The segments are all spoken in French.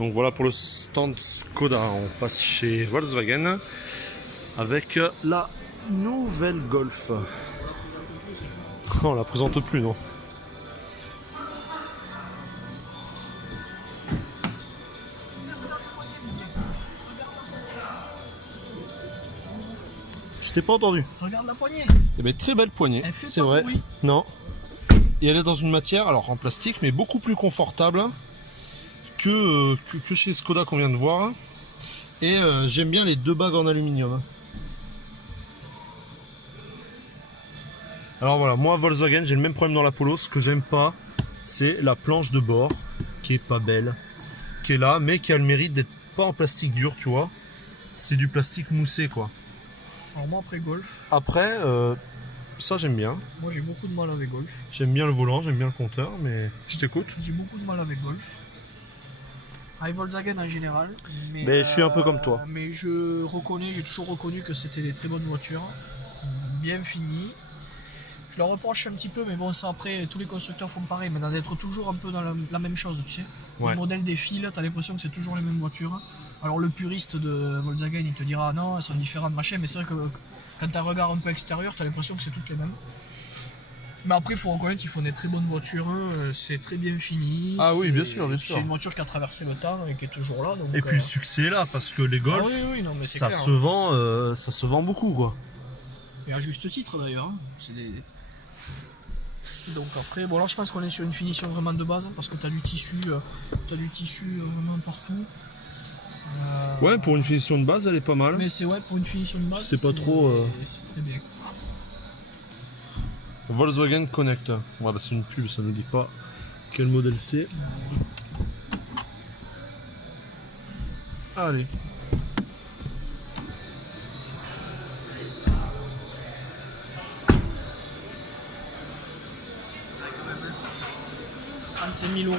Donc voilà pour le stand Skoda. On passe chez Volkswagen avec la nouvelle Golf. On la présente plus, non? Je t'ai pas entendu. Regarde la poignée. Eh ben, très belle poignée, Elle fait c'est pas vrai. bruit. Non. Et elle est dans une matière, alors en plastique, mais beaucoup plus confortable que chez Skoda qu'on vient de voir. Et j'aime bien les deux bagues en aluminium. Alors voilà, moi Volkswagen, j'ai le même problème dans la Polo. Ce que j'aime pas, c'est la planche de bord, qui est pas belle, qui est là, mais qui a le mérite d'être pas en plastique dur, tu vois. C'est du plastique moussé, quoi. Alors moi après Golf, Après, ça j'aime bien. moi j'ai beaucoup de mal avec Golf. J'aime bien le volant, j'aime bien le compteur, mais je t'écoute. J'ai beaucoup de mal avec Golf. Avec Volkswagen en général. Mais je suis un peu comme toi. Mais je reconnais, j'ai toujours reconnu que c'était des très bonnes voitures. Bien finies. Je leur reproche un petit peu, mais bon, ça après, tous les constructeurs font pareil, mais d'être toujours un peu dans la même chose, tu sais. Ouais. Le modèle défile, t'as l'impression que c'est toujours les mêmes voitures. Alors le puriste de Volkswagen, il te dira non, elles sont différentes, machin, mais c'est vrai que quand t'as un regard un peu extérieur, t'as l'impression que c'est toutes les mêmes. Mais après, il faut reconnaître qu'ils font des très bonnes voitures, c'est très bien fini. Ah oui, bien sûr, bien sûr. C'est une voiture qui a traversé le temps et qui est toujours là. Donc, Et puis le succès est là, parce que les Golf, ah oui, non, mais c'est ça, clair, ça se vend beaucoup, quoi. Et à juste titre d'ailleurs. C'est des... Donc après, bon là je pense qu'on est sur une finition vraiment de base, parce que tu as du tissu vraiment partout. Ouais, pour une finition de base, elle est pas mal. Mais c'est ouais, pour une finition de base, C'est pas trop, c'est très bien. Volkswagen Connect. Ouais, bah c'est une pub, ça ne dit pas quel modèle c'est. Allez. « 35 000 €,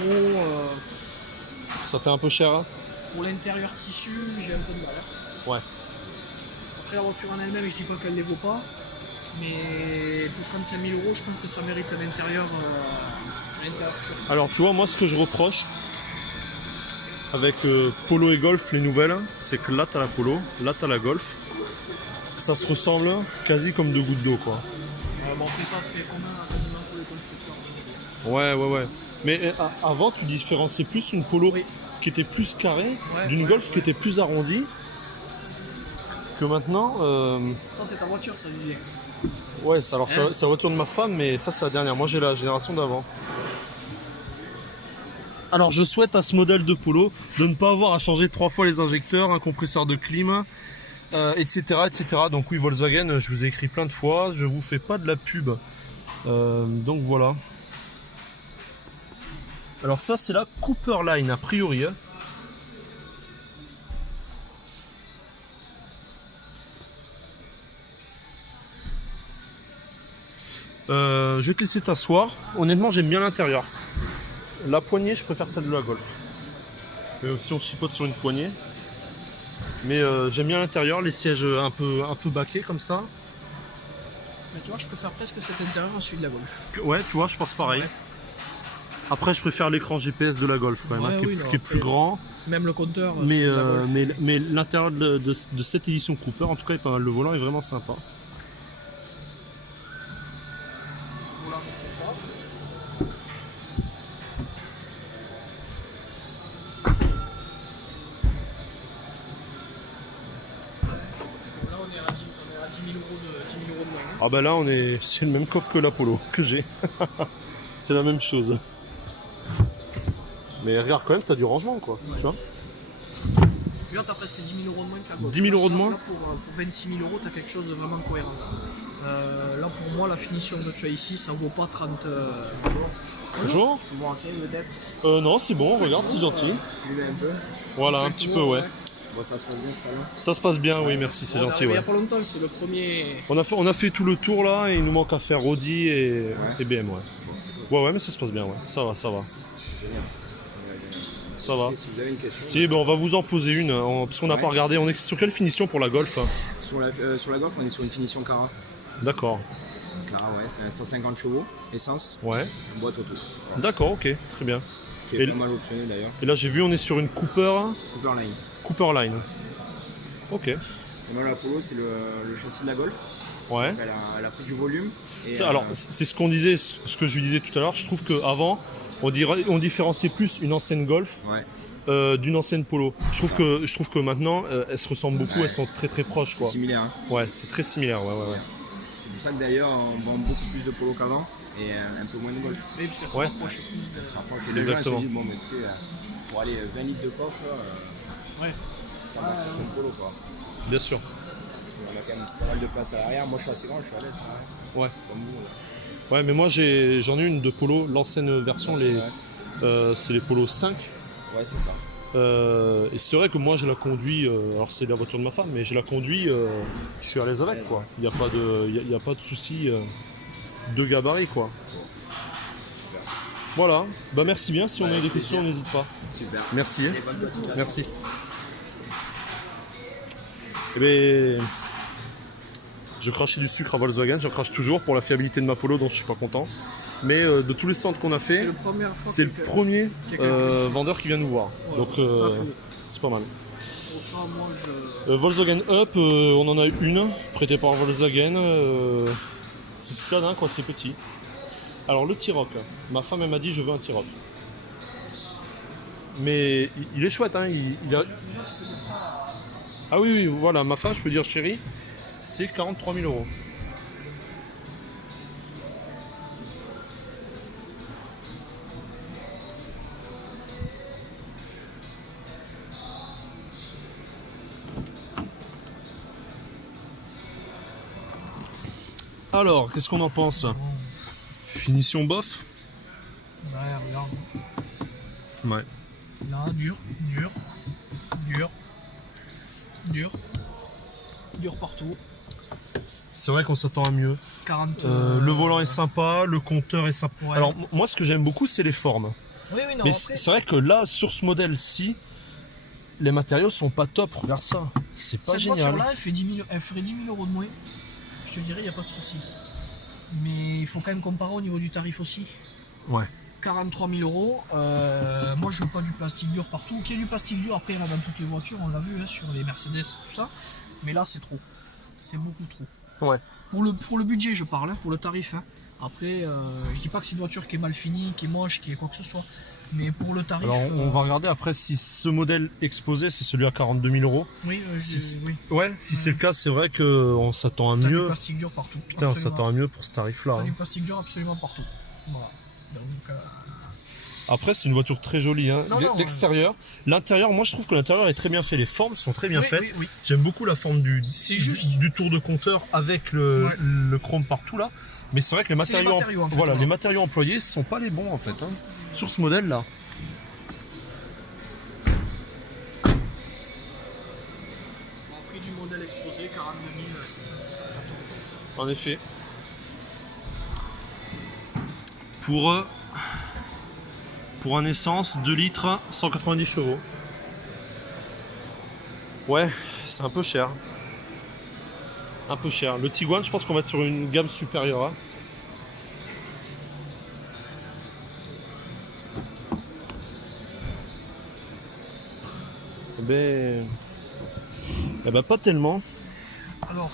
Ça fait un peu cher, hein? pour l'intérieur tissu, j'ai un peu de mal. Ouais. Après la voiture en elle-même, je dis pas qu'elle les vaut pas, mais pour 35 000 €, je pense que ça mérite un intérieur pur. Alors, tu vois, moi, ce que je reproche avec Polo et Golf, les nouvelles, c'est que là, t'as la Polo, là, t'as la Golf. Ça se ressemble quasi comme deux gouttes d'eau, quoi. Bon, après ça, c'est commun quasiment pour les constructeurs. Ouais. Mais avant, tu différenciais plus une Polo Oui. qui était plus carrée Ouais, d'une ouais, Golf ouais. qui était plus arrondie. Que maintenant, Ça, c'est ta voiture, ça, Didier. ouais, c'est Hein? la voiture de ma femme, mais ça, c'est la dernière. Moi, j'ai la génération d'avant. Alors, je souhaite à ce modèle de Polo de ne pas avoir à changer 3 fois les injecteurs, un compresseur de clim, etc., etc. Donc oui, Volkswagen, je vous ai écrit plein de fois, je vous fais pas de la pub. Donc voilà. Alors ça, c'est la Cooper Line, a priori. Hein. Je vais te laisser t'asseoir. Honnêtement, j'aime bien l'intérieur. La poignée, je préfère celle de la Golf. Mais aussi, on chipote sur une poignée. Mais j'aime bien l'intérieur, les sièges un peu baqués comme ça. Mais tu vois, je préfère presque cet intérieur à celui de la Golf. Ouais, tu vois, je pense pareil. Ouais. Après, je préfère l'écran GPS de la Golf quand même, Ouais, hein, qui oui, est, non, qui est plus après, grand. Même le compteur. Mais, celui de la Golf. mais l'intérieur de cette édition Cooper, en tout cas, est pas mal. Le volant est vraiment sympa. Voilà, mais c'est pas. Là, on est à 10 000 € de moins. Ah bah là, c'est le même coffre que l'Apollo que j'ai. C'est la même chose. Mais regarde quand même, t'as du rangement quoi. Ouais. Tu vois. Là, t'as presque 10 000 € de moins que la Golf. 10 000 € de moins. Là, pour 26 000 €, t'as quelque chose de vraiment cohérent. Là, pour moi, la finition que tu as ici, ça vaut pas 30. Bonjour. Vous renseignez peut-être. Non, c'est bon, regarde, c'est gentil. Suivez un peu. Voilà, un petit peu, ouais. Bon, ça se passe bien, ça là. Ça se passe bien, oui, merci, c'est gentil, Il y ouais. a pas longtemps, c'est le premier. On a fait tout le tour là, et il nous manque à faire Audi et BM, ouais. Ouais, mais ça se passe bien, ouais. Ça va. Ça va. Si vous avez une question. Si, ben on va vous en poser une, parce qu'on n'a pas regardé. On est sur quelle finition pour la Golf? Sur la Golf, on est sur une finition Cara. D'accord. Cara, ouais, c'est un 150 chevaux, essence, Ouais. boîte auto. D'accord, ok, très bien. qui est pas mal optionné d'ailleurs. Et là j'ai vu on est sur une Cooper Line. Ok. Et moi la Polo c'est le châssis de la Golf. Ouais. Elle a pris du volume. Et, Alors c'est ce qu'on disait, ce que je lui disais tout à l'heure. Je trouve qu'avant on différenciait plus une ancienne Golf d'une ancienne Polo. Je trouve que maintenant elles se ressemblent beaucoup, elles sont très très proches. C'est similaire. Hein. Ouais, c'est très similaire. Ouais. C'est pour ça que d'ailleurs on vend beaucoup plus de Polo qu'avant et un peu moins de Golf. Oui, parce qu'elle se rapproche plus. Elle se rapproche. Et les gens ils se disent bon mais écoutez, pour aller 20 litres de coffre, on va sur une Polo quoi. Bien sûr. On a quand même pas mal de place à l'arrière. Moi je suis assez grand, je suis à l'aise. Ouais. Comme vous, là. Ouais, mais moi j'en ai une de Polo, l'ancienne version, c'est les Polo 5. Ouais, c'est ça. Et c'est vrai que moi je la conduis, alors c'est la voiture de ma femme, mais je la conduis, je suis à l'aise avec quoi. Il n'y a pas de souci de gabarit quoi. Voilà, bah merci bien, si on a des questions, n'hésite pas. Super. Merci. Merci. Eh bien, je crachais du sucre à Volkswagen, j'en crache toujours pour la fiabilité de ma Polo dont je suis pas content. Mais de tous les stands qu'on a fait, c'est le premier vendeur qui vient nous voir. Donc c'est pas mal. Volkswagen Up, on en a eu une, prêtée par Volkswagen. C'est citadin quoi, c'est petit. Alors le T-Roc, ma femme elle m'a dit je veux un T-Roc. Mais il est chouette, hein, il a... Ah oui, voilà, ma femme, je peux dire chérie, c'est 43 000 €. Alors, qu'est-ce qu'on en pense? Finition bof? Ouais, regarde. Ouais. Là, dur partout. C'est vrai qu'on s'attend à mieux. 40. Le volant est sympa, le compteur est sympa. Ouais. Alors, moi, ce que j'aime beaucoup, c'est les formes. Oui, non, Mais après, c'est vrai que là, sur ce modèle-ci, les matériaux sont pas top. Regarde ça. C'est pas cette génial. voiture-là, elle ferait 10 000 € de moins. Je te dirais, il n'y a pas de souci. Mais il faut quand même comparer au niveau du tarif aussi. Ouais. 43 000 €. Moi, je veux pas du plastique dur partout. Qu'il y ait du plastique dur, après, il y en a dans toutes les voitures, on l'a vu hein, sur les Mercedes, tout ça. Mais là, c'est trop. C'est beaucoup trop. Ouais. Pour le budget, je parle, hein, pour le tarif. Hein. Après, je dis pas que c'est une voiture qui est mal finie, qui est moche, qui est quoi que ce soit. Mais pour le tarif. Alors, on va regarder après si ce modèle exposé, c'est celui à 42 000 €. Oui, oui. Ouais, si c'est le cas, c'est vrai qu'on s'attend à T'as du mieux. plastique dur partout. Putain, on s'attend à mieux pour ce tarif-là. T'as Hein. du plastique dur absolument partout. Voilà. Donc, Après, c'est une voiture très jolie. Hein. L'extérieur, l'intérieur, moi je trouve que l'intérieur est très bien fait. Les formes sont très bien faites. Oui. J'aime beaucoup la forme du tour de compteur avec le chrome partout là. Mais c'est vrai que les matériaux, en fait, les matériaux employés ne sont pas les bons en fait. Hein, sur ce modèle là. Prix du modèle exposé, 42 650 €. En effet. Pour un essence, 2 litres, 190 chevaux. Ouais, c'est un peu cher. Un peu cher. Le Tiguan, je pense qu'on va être sur une gamme supérieure. Hein. Eh ben pas tellement. Alors,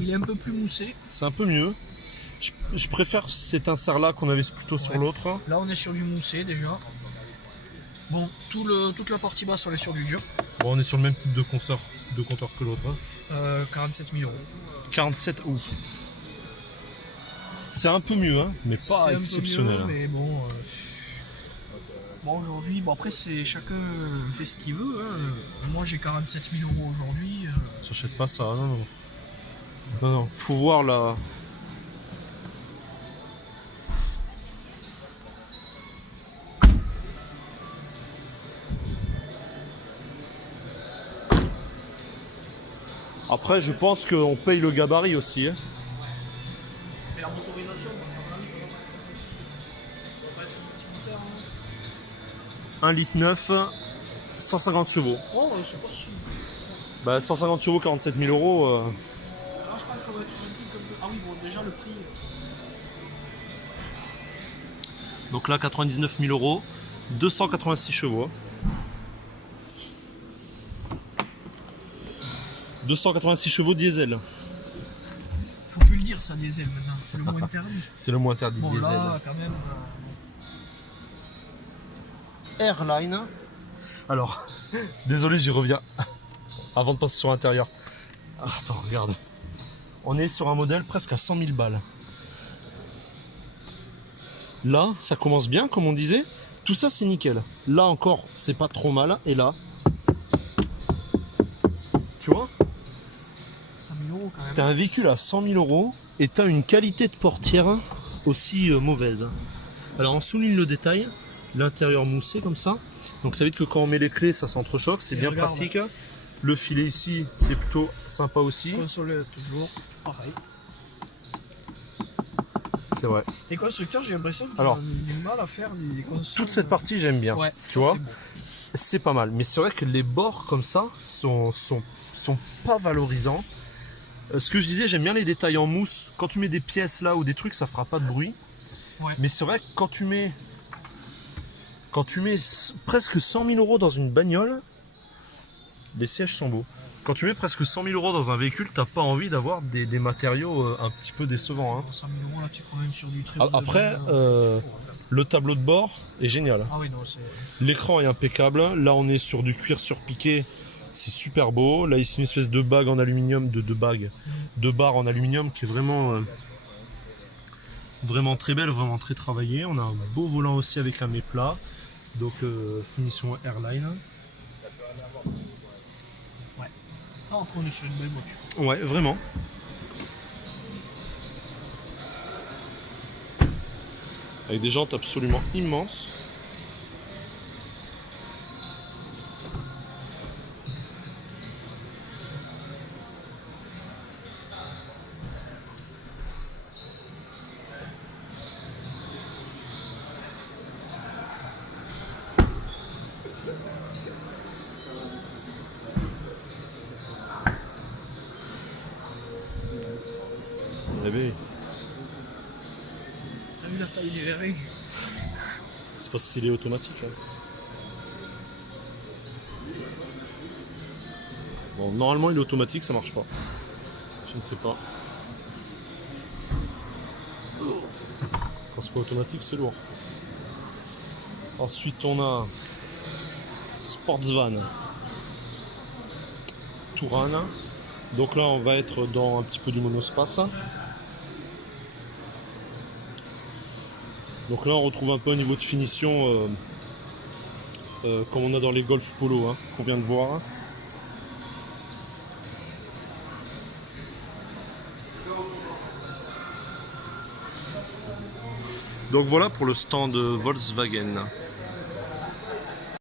il est un peu plus moussé. C'est un peu mieux. Je préfère cet insert là qu'on avait plutôt sur l'autre. Là on est sur du moussé déjà. Bon, toute la partie basse on est sur du dur. Bon, on est sur le même type de compteur que l'autre. Hein. 47 000 €. 47 ou. C'est un peu mieux, hein, mais pas exceptionnel. Un peu mieux, mais bon. Bon aujourd'hui, après c'est chacun fait ce qu'il veut. Hein. Moi j'ai 47 000 € aujourd'hui. J'achète pas ça, non. Non, faut voir la. Après, je pense qu'on paye le gabarit aussi. Hein. Et la motorisation, ça va être un petit moteur. 1,9 litre, 150 chevaux. Oh, c'est pas si. Bah, 150 chevaux, 47 000 €. Alors je pense qu'on va être sur un prix comme. Ah oui, bon, déjà le prix. Donc là, 99 000 €. 286 chevaux. 286 chevaux diesel. Faut plus le dire ça diesel maintenant, c'est le mot interdit. C'est le mot interdit, Bon diesel. là quand même. Airline. Alors, désolé, j'y reviens. Avant de passer sur l'intérieur. Ah, attends, regarde. On est sur un modèle presque à 100 000 balles. Là, ça commence bien, comme on disait. Tout ça, c'est nickel. Là encore, c'est pas trop mal. Et là, tu vois, 100 000 € quand même. t'as un véhicule à 100 000 € et t'as une qualité de portière aussi mauvaise. Alors, on souligne le détail. L'intérieur moussé comme ça. Donc, ça veut dire que quand on met les clés, ça s'entrechoque. C'est Et bien regarde. pratique. Le filet ici, c'est plutôt sympa aussi. Console toujours pareil. C'est vrai. Les constructeurs, j'ai l'impression qu'ils Alors, ont du mal à faire des consoles. Toute cette partie, j'aime bien. Ouais, tu vois, c'est bon. c'est pas mal. Mais c'est vrai que les bords comme ça sont pas valorisants. Ce que je disais, j'aime bien les détails en mousse. Quand tu mets des pièces là ou des trucs, ça fera pas de bruit. Ouais. Mais c'est vrai que quand tu mets presque 100 000 € dans une bagnole, les sièges sont beaux. Quand tu mets presque 100 000 € dans un véhicule, t'as pas envie d'avoir des matériaux un petit peu décevants. Hein. Pour 100 000 € là, tu prends même sur du très Ah, haut de après, gamme. le tableau de bord est génial. Ah oui, non, c'est. L'écran est impeccable. Là, on est sur du cuir surpiqué. C'est super beau. Là, ici, une espèce de bague en aluminium, de barre en aluminium qui est vraiment, vraiment très belle, vraiment très travaillée. On a un beau volant aussi avec un méplat. Donc, finition Airline. Ah, après, on est sur une belle voiture. Ouais, vraiment. Avec des jantes absolument immenses. Eh bien, T'as vu la taille du verre? c'est parce qu'il est automatique. Hein. Bon, normalement, il est automatique, ça marche pas. Je ne sais pas. Quand c'est pas automatique, c'est lourd. Ensuite, on a Sportsvan Touran. Donc là, on va être dans un petit peu du monospace. Donc là, on retrouve un peu un niveau de finition comme on a dans les Golf Polo, hein, qu'on vient de voir. Donc voilà pour le stand Volkswagen.